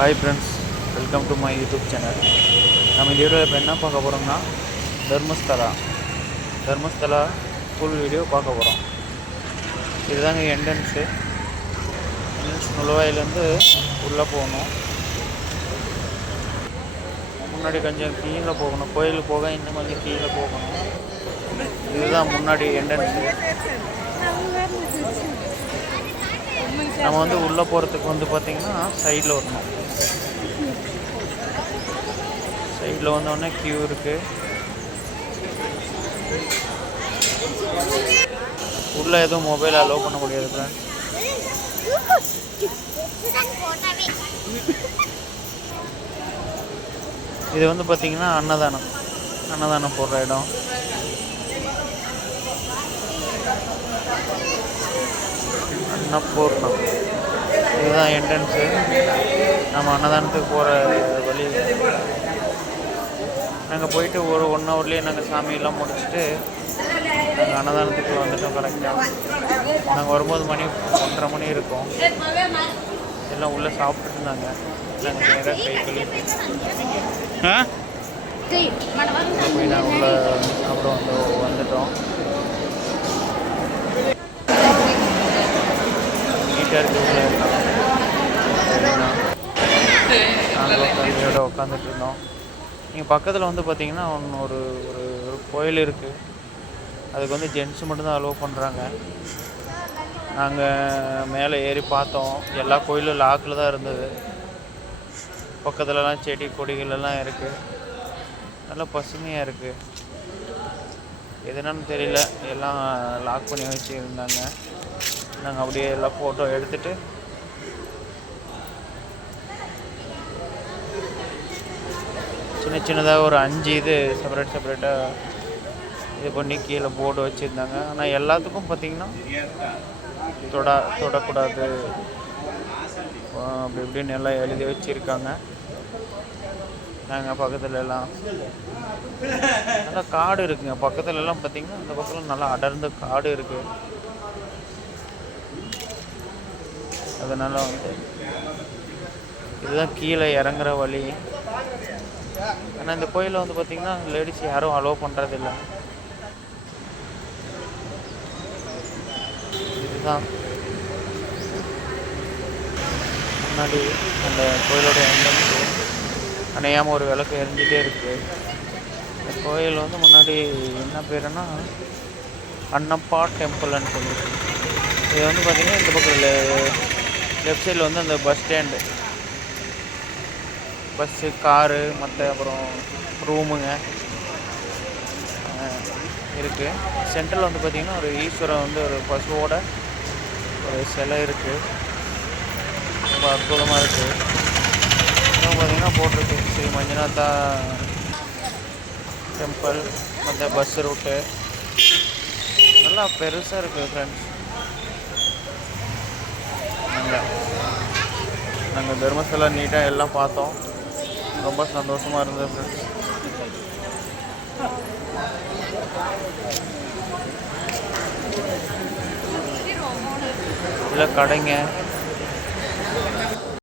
Hi friends, welcome to my YouTube channel. நம்ம இந்த வீடியோவில் இப்போ என்ன பார்க்க போகிறோம்னா தர்மஸ்தலா ஃபுல் வீடியோ பார்க்க போகிறோம். இதுதாங்க என்ட்ரன்ஸு நுழைவாயிலேருந்து உள்ளே போகணும். முன்னாடி கொஞ்சம் கீழே போகணும், கோயிலுக்கு போக இன்னும் கொஞ்சம் கீழே போகணும். இதுதான் முன்னாடி என்ட்ரன்ஸு. நம்ம உள்ளே போகிறதுக்கு பார்த்திங்கன்னா சைடில் வரணும். சைடில் வந்தோடனே க்யூ இருக்குது. உள்ளே எதுவும் மொபைல் அலோவ் பண்ண முடியாது ஃப்ரெண்ட்ஸ். இது பார்த்திங்கன்னா அன்னதானம் போடுற இடம். அன்னபூர்ணம் இதுதான் என்ட்ரன்ஸு. நம்ம அன்னதானத்துக்கு போகிற வழி. நாங்கள் போயிட்டு ஒரு 1 ஹவர்லேயே நாங்கள் சாமியெல்லாம் முடிச்சுட்டு நாங்கள் அன்னதானத்துக்கு வந்துட்டோம். கரெக்டாக நாங்கள் வரும்போது மணி 1:30 மணி இருக்கும். எல்லாம் உள்ளே சாப்பிட்டுட்டு இருந்தாங்க. நாங்கள் நேராக கை கழுவி போய் நாங்கள் உள்ளே சாப்பிட வந்துட்டோம். நீட்டாக இருக்குது உள்ளே எல்லாம். நாங்கள் ஃபேமிலியோட உட்காந்துட்டு இருந்தோம். நீங்கள் பக்கத்தில் பார்த்திங்கன்னா ஒரு ஒரு கோயில் இருக்குது. அதுக்கு ஜென்ட்ஸ் மட்டும்தான் அலோவ் பண்ணுறாங்க. நாங்கள் மேலே ஏறி பார்த்தோம். எல்லா கோயிலும் லாக்கில் தான் இருந்தது. பக்கத்துலலாம் செடி கொடிகள் எல்லாம் இருக்குது. நல்லா பசுமையாக இருக்குது. எதுனான்னு தெரியல, எல்லாம் லாக் பண்ணி வச்சுருந்தாங்க. நாங்கள் அப்படியே எல்லாம் ஃபோட்டோ எடுத்துகிட்டு சின்னதாக ஒரு 5 இது செப்பரேட்டாக இது பண்ணி கீழே போர்டு வச்சுருந்தாங்க. ஆனால் எல்லாத்துக்கும் பார்த்திங்கன்னா தொடக்கூடாது அப்படி இப்படின்னு எல்லாம் எழுதி வச்சுருக்காங்க. நாங்கள் பக்கத்தில் எல்லாம் நல்லா காடு இருக்குங்க. பக்கத்துல எல்லாம் பார்த்திங்கன்னா அந்த பக்கம் நல்லா அடர்ந்த காடு இருக்குது. அதனால் இதுதான் கீழே இறங்குற வழி. ஆனால் இந்த கோயிலில் பார்த்திங்கன்னா லேடிஸ் யாரும் அலோவ் பண்ணுறதில்ல. இதுதான் முன்னாடி அந்த கோயிலோட என்ட்ரன்ஸ். அணையாமல் ஒரு விளக்கு எரிஞ்சிட்டே இருக்குது. இந்த கோயில் முன்னாடி என்ன பேருன்னா அன்னப்பா டெம்பிள்னு சொல்லி. இது பார்த்திங்கன்னா இந்த பக்கம் லெஃப்ட் சைடில் அந்த பஸ் ஸ்டாண்டு, பஸ்ஸு, காரு, மற்ற அப்புறம் ரூமுங்க இருக்குது. சென்ட்ரல் பார்த்திங்கன்னா ஒரு ஈஸ்வரன் ஒரு பசுவோட ஒரு சிலை இருக்குது. ரொம்ப அற்புதமாக இருக்குது. பார்த்திங்கன்னா போட்டிருக்கு ஸ்ரீ மஞ்சுநாதா டெம்பிள். மற்ற பஸ் ரூட்டு நல்லா பெருசாக இருக்குது ஃப்ரெண்ட்ஸ். நாங்கள் தர்மஸ்தலா நீட்டாக எல்லாம் பார்த்தோம். ரொம்ப சந்தோஷமாக இருந்தது ஃப்ரெண்ட்ஸ். இல்லை கடைங்க